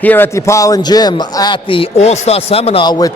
here at the Apollon Gym at the All-Star Seminar with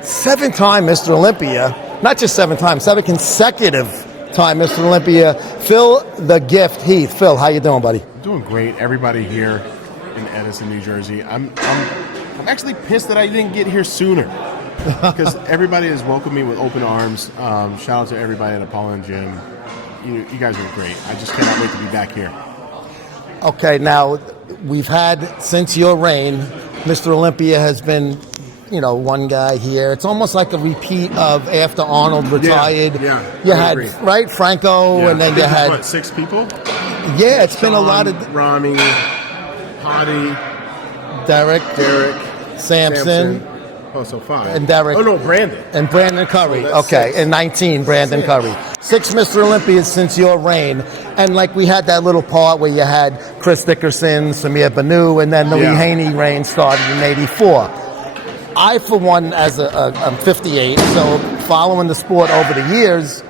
7-time Mr. Olympia. Not just 7 times, 7 consecutive time Mr. Olympia. Phil the Gift Heath. Phil, how you doing, buddy? Doing great. Everybody here in Edison, New Jersey. I'm actually pissed that I didn't get here sooner because everybody has welcomed me with open arms. Shout out to everybody at Apollon Gym. You guys are great. I just cannot wait to be back here. Okay, now we've had, since your reign, Mr. Olympia has been, one guy here. It's almost like a repeat of after Arnold retired. Yeah, you had, right, Franco, and then you had... What, 6 people? Yeah, it's been a lot of... Rami, Hadi, Derek, Samson. Oh, so 5. And Derek. Oh, no, Brandon. And Brandon Curry. So okay, 6. and 19, Brandon Curry. 6 Mr. Olympias since your reign. And we had that little part where you had Chris Dickerson, Samir Banu, and then the Lee Haney reign started in 84. I, for one, I'm 58, so following the sport over the years,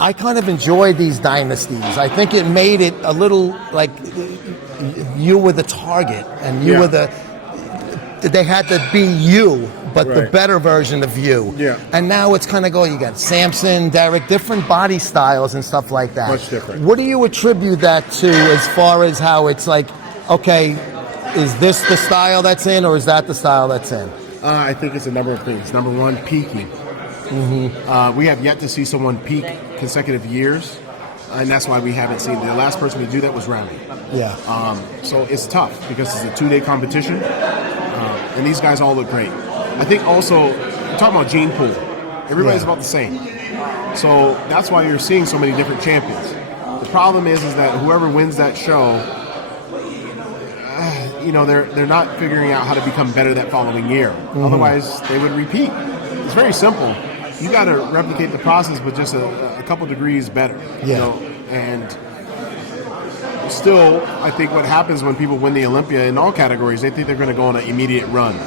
I kind of enjoyed these dynasties. I think it made it a little like you were the target, and you were they had to be you, but the better version of you. Yeah. And now it's kind of you got Samson, Derek, different body styles and stuff like that. Much different. What do you attribute that to as far as how it's okay, is this the style that's in or is that the style that's in? I think it's a number of things. Number one, peaking. Mm-hmm. We have yet to see someone peak consecutive years, and that's why we haven't seen. The last person to do that was Rami. Yeah. So it's tough because it's a 2-day competition, and these guys all look great. I think also, we're talking about gene pool. Everybody's about the same. So that's why you're seeing so many different champions. The problem is that whoever wins that show, they're not figuring out how to become better that following year. Mm-hmm. Otherwise, they would repeat. It's very simple. You got to replicate the process, but just a couple degrees better. Yeah. And still, I think what happens when people win the Olympia in all categories, they think they're going to go on an immediate run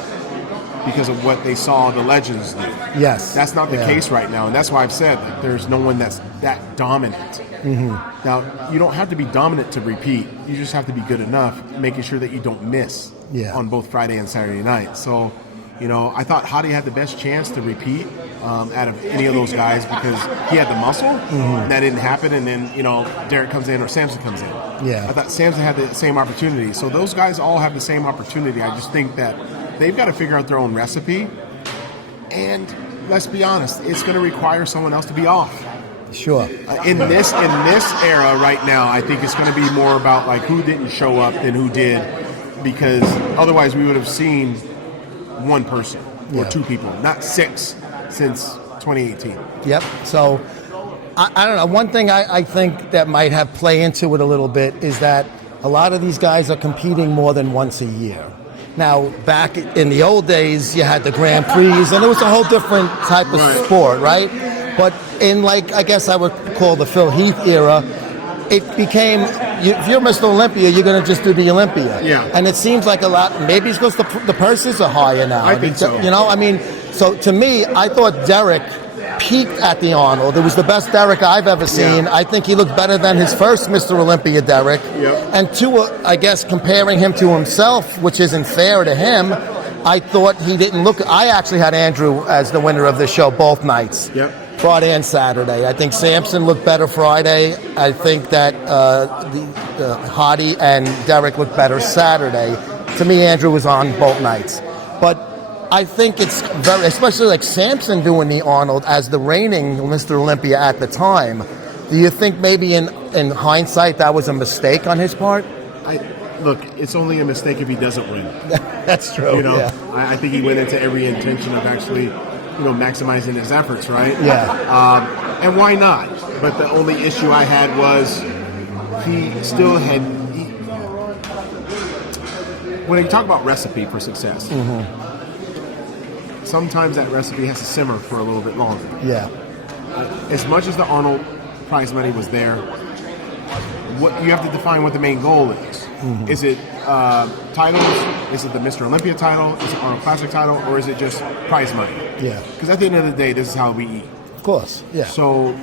because of what they saw the legends do. Yes. That's not the case right now, and that's why I've said that there's no one that's that dominant. Mm-hmm. Now, you don't have to be dominant to repeat. You just have to be good enough, making sure that you don't miss on both Friday and Saturday night. So, I thought Hadi had the best chance to repeat out of any of those guys because he had the muscle, and that didn't happen. And then, Derek comes in or Samson comes in. Yeah. I thought Samson had the same opportunity. So those guys all have the same opportunity. I just think that they've got to figure out their own recipe. And let's be honest, it's going to require someone else to be off. Sure. In this era right now, I think it's going to be more about who didn't show up than who did, because otherwise we would have seen one person or 2 people, not 6 since 2018. Yep. So I don't know. One thing I think that might have play into it a little bit is that a lot of these guys are competing more than once a year. Now, back in the old days, you had the Grand Prix, and it was a whole different type of sport, right? But in I guess I would call the Phil Heath era, it became, if you're Mr. Olympia, you're going to just do the Olympia. Yeah. And it seems like a lot, maybe it's because the purses are higher now. I think so. So to me, I thought Derek peaked at the Arnold. It was the best Derek I've ever seen. Yeah. I think he looked better than his first Mr. Olympia Derek. Yep. And I guess, comparing him to himself, which isn't fair to him, I thought he didn't look... I actually had Andrew as the winner of the show both nights. Yep. Friday and Saturday. I think Samson looked better Friday. I think that Hadi and Derek looked better Saturday. To me, Andrew was on both nights. But I think it's especially Samson doing the Arnold as the reigning Mr. Olympia at the time. Do you think maybe in hindsight that was a mistake on his part? Look, it's only a mistake if he doesn't win. That's true. I think he went into every intention of actually, maximizing his efforts, right? Yeah. And why not? But the only issue I had was he still had. When you talk about recipe for success, sometimes that recipe has to simmer for a little bit longer. Yeah. As much as the Arnold prize money was there, what you have to define what the main goal is. Is it titles? Is it the Mr. Olympia title? Is it Arnold Classic title? Or is it just prize money? Yeah. Because at the end of the day, this is how we eat. Of course, yeah. So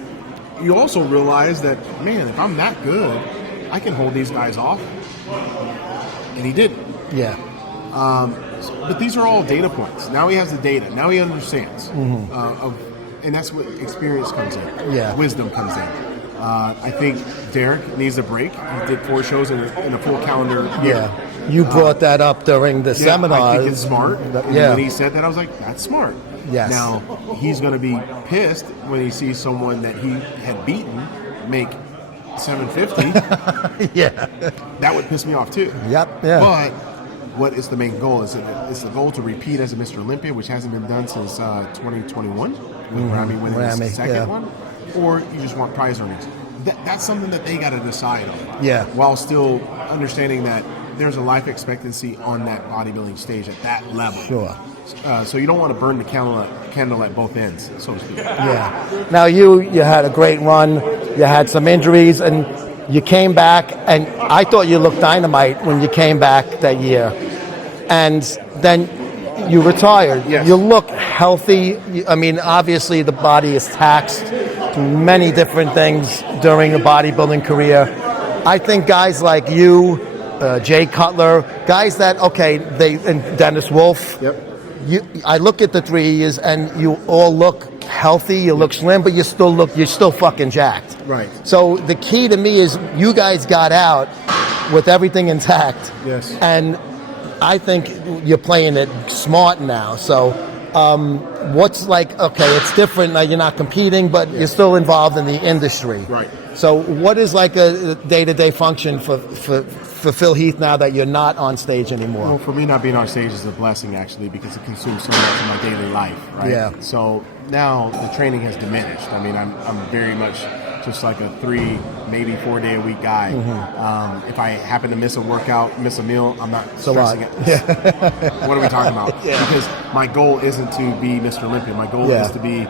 you also realize that, man, if I'm that good, I can hold these guys off. And he didn't. Yeah. But these are all data points. Now he has the data. Now he understands. And that's what experience comes in. Yeah. Wisdom comes in. I think Derek needs a break. He did 4 shows in a full calendar year. Yeah. You brought that up during the seminar. I think it's smart. And when he said that, I was like, that's smart. Yes. Now, he's going to be pissed when he sees someone that he had beaten make $750. Yeah. That would piss me off too. Yep. Yeah. But what is the main goal? Is the goal to repeat as a Mr. Olympia, which hasn't been done since 2021 with Rami winning his second one, or you just want prize earnings? That's something that they got to decide on. Yeah. While still understanding that there's a life expectancy on that bodybuilding stage at that level. Sure. So you don't want to burn the candle at both ends, so to speak. Yeah. Now you had a great run. You had some injuries, and you came back, and I thought you looked dynamite when you came back that year. And then you retired. Yes. You look healthy. I mean, obviously the body is taxed to many different things during a bodybuilding career. I think guys like you, Jay Cutler, guys that, and Dennis Wolf. Yep. I look at the 3 years, and you all look healthy. You look slim, but you're still fucking jacked. Right. So the key to me is you guys got out with everything intact. Yes. And I think you're playing it smart now. So what's it's different now. You're not competing, but you're still involved in the industry. Right. So what is like a day-to-day function for Phil Heath now that you're not on stage anymore? Well, for me, not being on stage is a blessing, actually, because it consumes so much of my daily life, right? Yeah. So now the training has diminished. I mean, I'm very much just like a 3, maybe 4 day a week guy. If I happen to miss a workout, miss a meal, I'm not stressing it. Yeah. What are we talking about? Yeah. Because my goal isn't to be Mr. Olympia. My goal is to be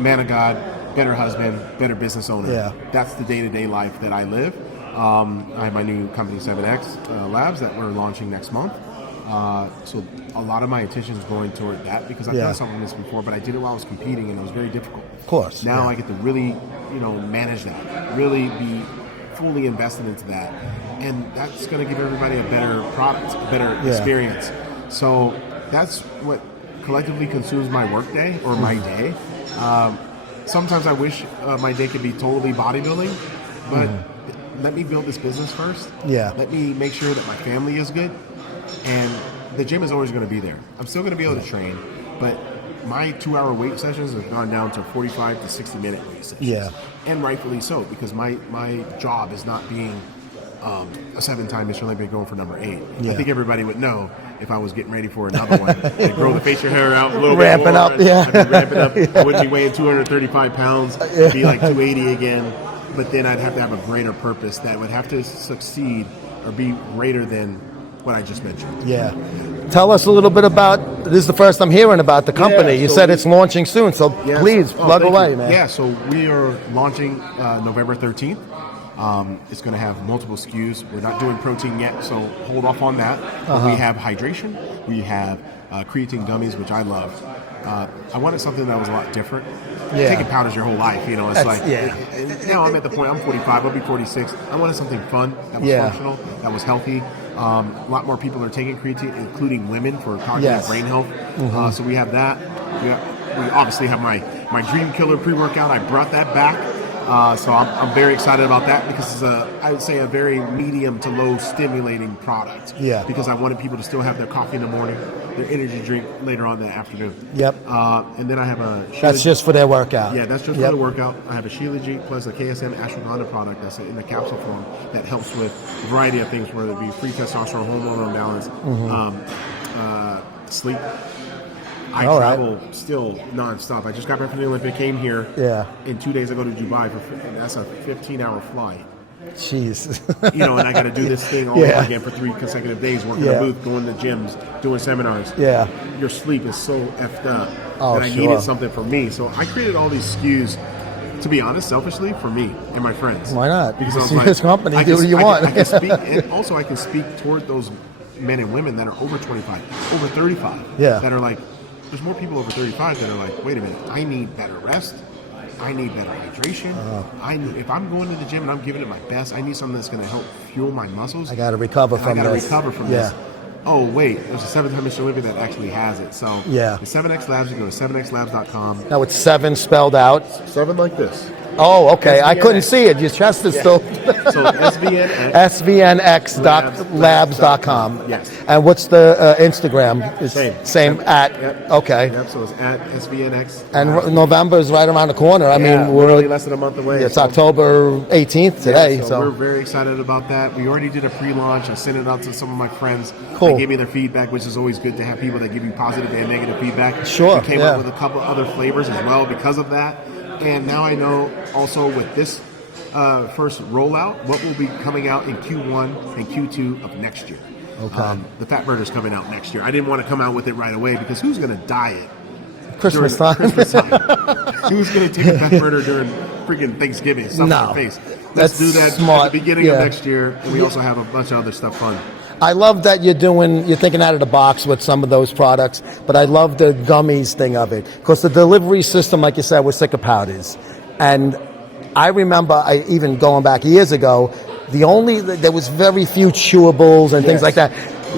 man of God, better husband, better business owner. Yeah. That's the day-to-day life that I live. I have my new company 7X Labs that we're launching next month. So a lot of my attention is going toward that because I've done something like this before, but I did it while I was competing and it was very difficult. Of course. Now I get to really, manage that, really be fully invested into that. And that's going to give everybody a better product, a better experience. So that's what collectively consumes my work day or my day. Sometimes I wish my day could be totally bodybuilding, but let me build this business first. Yeah. Let me make sure that my family is good. And the gym is always going to be there. I'm still going to be able to train, but my 2-hour weight sessions have gone down to 45 to 60-minute weight sessions. Yeah. And rightfully so, because my job is not being a 7-time Mr. Olympia going for number 8. Yeah. I think everybody would know if I was getting ready for another one. I'd grow the facial hair out a little bit more. I'd be ramping up. I wouldn't be weighing 235 pounds. I'd be like 280 again. But then I'd have to have a greater purpose that would have to succeed or be greater than what I just mentioned. Yeah. Tell us a little bit about, this is the first I'm hearing about the company. You said it's launching soon, so please plug away, man. Yeah, so we are launching November 13th. It's going to have multiple SKUs. We're not doing protein yet, so hold off on that. We have hydration. We have creatine gummies, which I love. I wanted something that was a lot different. Taking powders your whole life, it's now I'm at the point, I'm 45, I'll be 46. I wanted something fun, that was functional, that was healthy. A lot more people are taking creatine, including women, for cognitive brain health. So we have that. We obviously have my Dream Killer pre-workout. I brought that back. So I'm very excited about that because it's I would say a very medium to low stimulating product. Yeah. Because I wanted people to still have their coffee in the morning, their energy drink later on in the afternoon. Yep. And then I have a that's just for their workout. Yeah, that's just for the workout. I have a Shilajit plus a KSM ashwagandha product that's in the capsule form that helps with a variety of things, whether it be free testosterone, hormone imbalance, sleep. I travel still nonstop. I just got back from the Olympia, came here. Yeah. And 2 days I go to Dubai that's a 15-hour flight. Jeez. And I got to do this thing all over again for 3 consecutive days, working a booth, going to gyms, doing seminars. Yeah. Your sleep is so effed up that I needed something for me. So I created all these SKUs, to be honest, selfishly, for me and my friends. Why not? Because I was like, this company, do what you want. I can speak, and also I can speak toward those men and women that are over 25, over 35, that are like, there's more people over 35 that are like, wait a minute, I need better rest. I need better hydration. If I'm going to the gym and I'm giving it my best, I need something that's going to help fuel my muscles. I got to recover from this. this. Oh, wait. There's a 7-time Mr. Olympia that actually has it. So Yeah. the 7X Labs, you go to 7xlabs.com. Now it's 7 spelled out. 7 like this. Oh, okay. I SVNX. couldn't see it. Your chest is still. So SVNX. svnx.labs.com. Yes. And what's the Instagram? It's same Yep. at. Yep. Okay. Yep, so it's at SVNX. And November is right around the corner. I Yeah, mean, literally less than a month away. It's October 18th today. Yeah, so we're very excited about that. We already did a pre-launch. I sent it out to some of my friends. Cool. They gave me their feedback, which is always good to have people that give you positive and negative feedback. Sure, We came yeah. up with a couple other flavors as well because of that. And now I know also with this first rollout, what will be coming out in Q1 and Q2 of next year. Okay. The Fat Burner's coming out next year. I didn't want to come out with it right away because who's going to diet Christmas during time. Christmas time? Who's going to take a Fat Burner during freaking Thanksgiving? Something No. in the face. That's Let's do that smart. at the beginning Yeah. of next year, and we also have a bunch of other stuff fun. I love that you're thinking out of the box with some of those products, but I love the gummies thing of it because the delivery system, like you said, we're sick of powders. And I remember, even going back years ago, there was very few chewables and things like that.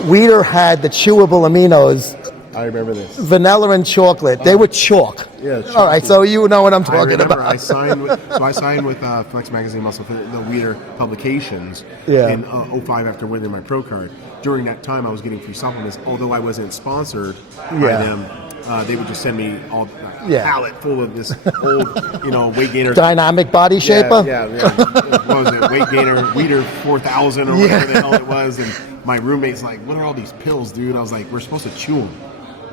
Weeder had the chewable aminos. I remember this. Vanilla and chocolate. They were chalk. Yeah. All right, so you know what I'm talking I remember about. I signed with Flex Magazine Muscle for the Weeder publications in 05 after winning my pro card. During that time, I was getting free supplements, although I wasn't sponsored by them. They would just send me a pallet full of this old, weight gainer. Dynamic body shaper? Yeah. What was it? Weight gainer, Weeder 4000 or whatever the hell it was. And my roommate's like, what are all these pills, dude? I was like, we're supposed to chew them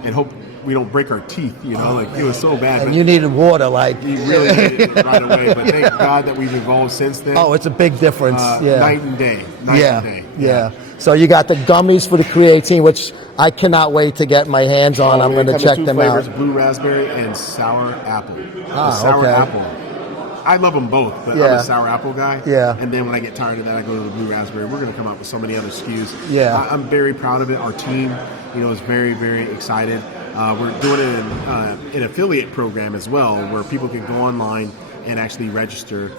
and hope we don't break our teeth, like it was so bad. And you needed water, like. You really needed it right away, but thank God that we've evolved since then. Oh, it's a big difference. Night and day. Night and day. Yeah. So you got the gummies for the creatine, which I cannot wait to get my hands on. I'm going to check them flavors, out. Blue raspberry and sour apple. Sour apple. I love them both, but I'm a sour apple guy. Yeah. And then when I get tired of that, I go to the blue raspberry. We're going to come up with so many other SKUs. Yeah. I'm very proud of it. Our team, is very, very excited. We're doing an affiliate program as well, where people can go online and actually register.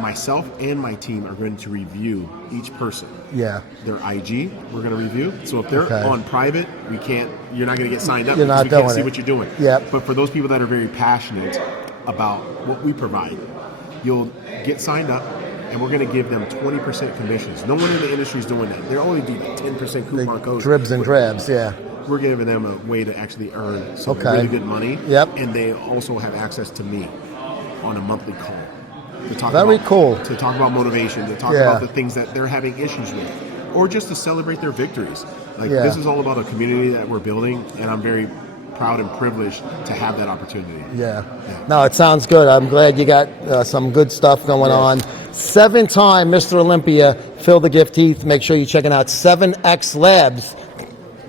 Myself and my team are going to review each person. Yeah. Their IG, we're going to review. So if they're on private, you're not going to get signed up You're because not we can't doing see it. what you're doing. Yep. But for those people that are very passionate about what we provide, you'll get signed up and we're going to give them 20% commissions. No one in the industry is doing that. They're only doing 10% coupon codes. Dribs and drabs, yeah. We're giving them a way to actually earn some really good money. Yep. And they also have access to me on a monthly call. To talk cool. To talk about motivation, to talk about the things that they're having issues with, or just to celebrate their victories. This is all about a community that we're building, and I'm very proud and privileged to have that opportunity. Yeah. No, it sounds good. I'm glad you got some good stuff going on. 7-time Mr. Olympia, Phil the Gift Heath. Make sure you're checking out 7X Labs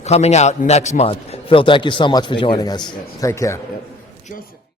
coming out next month. Phil, thank you so much for joining us. Yes. Take care. Yep.